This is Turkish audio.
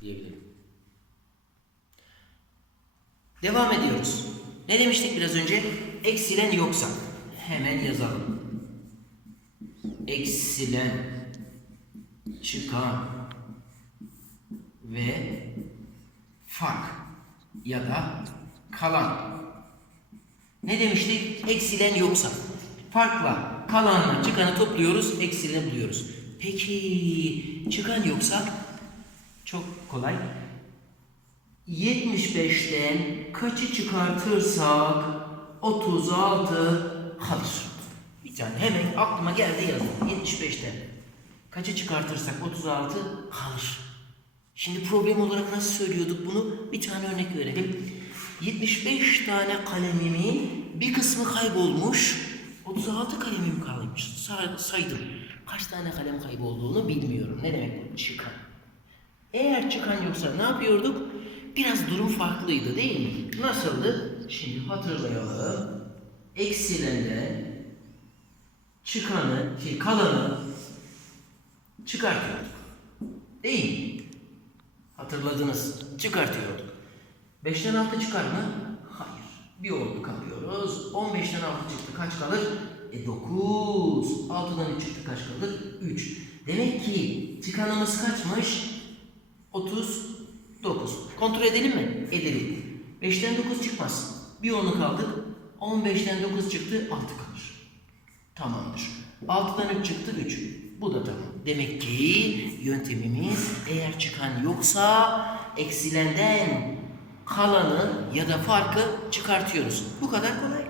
diyebilirim. Devam ediyoruz. Ne demiştik biraz önce? Eksilen yoksa. Hemen yazalım. Eksilen çıkan ve fark ya da kalan. Ne demiştik? Eksilen yoksa. Farkla kalanla çıkanı topluyoruz, eksileni buluyoruz. Peki çıkan yoksa çok kolay. 75'ten kaçı çıkartırsak 36 kalır. Tane hemen aklıma geldi yazdım. 75'ten kaçı çıkartırsak 36 kalır. Şimdi problem olarak nasıl söylüyorduk bunu? Bir tane örnek verelim. 75 tane kalemimin bir kısmı kaybolmuş. 36 kalemim kalmış. Sa- saydım. Kaç tane kalem kaybolduğunu bilmiyorum. Ne demek bu? Çıkan. Eğer çıkan yoksa ne yapıyorduk? Biraz durum farklıydı değil mi? Nasıldı? Şimdi hatırlayalım. Eksilenden çıkanı, şey, kalanı çıkartıyorduk. Değil mi? Hatırladınız. Çıkartıyorduk. 5'ten 6 çıkar mı? Hayır. Bir oldu kalıyoruz. 15'ten 6 çıktı kaç kalır? E 9. 6'dan 3 çıktı kaç kalır? 3. Demek ki çıkanımız kaçmış? 39. Kontrol edelim mi? Edelim. 5'ten 9 çıkmaz. Bir onu kaldık. 15'ten 9 çıktı 6 kalır. Tamamdır. 6'dan 3 çıktı 3. Bu da tamam. Demek ki yöntemimiz eğer çıkan yoksa eksilenden kalanı ya da farkı çıkartıyoruz. Bu kadar kolay.